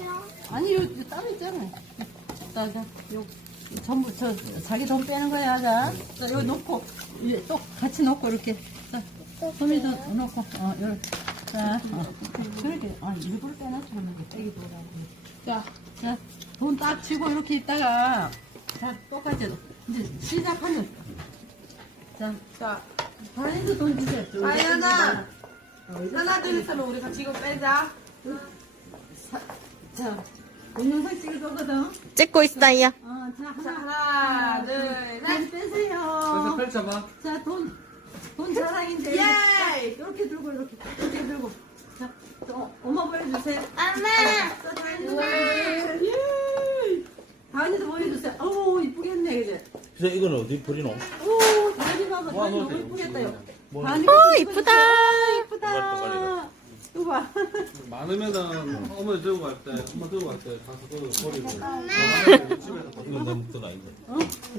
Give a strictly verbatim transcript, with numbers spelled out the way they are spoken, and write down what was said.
아니, 요, 요 따로 있잖아. 자, 자, 요, 전부, 저, 자기 돈 빼는 거야, 자. 자, 요 놓고, 예, 또 같이 놓고, 이렇게. 자, 소미도 놓고, 어, 요렇게. 자, 어. 그렇게, 아, 일부러 빼놨지, 그러면 빼기 돌아가고. 자, 자, 돈 딱 치고 이렇게 있다가, 자, 똑같이, 이제 시작하면. 자, 자, 다현이도 돈 주세요. 다현아, 하나 둘 셋 우리 같이 이거 빼자. 사, 자, 동영상 찍을 거거든. 찍고 있어요. 어, 자, 자, 하나, 하나, 둘, 셋. 돈 빼세요. 펼쳐봐. 자, 돈, 돈 자랑인데. 예! 이렇게 들고, 이렇게, 이렇게 들고. 자, 또, 엄마 보여주세요. 엄마. 자, 다현이도 보여주세요. 예! 다현이도 보여주세요. 어우, 이쁘겠네, 그제? 그래서 이건 어디 버리노? 오, 다현이가 봐. 다현이 너무 놓으세요. 이쁘겠다, 이거. 뭐, 다현이가 어, 이쁘다. 이쁘다. 이쁘다. 이거 봐. 많으면은 어머니 들고 갈 때, 엄마 들고 갈 때 가서 그거 버리고. 집에서 이건 내 목돈 아닌데. 어?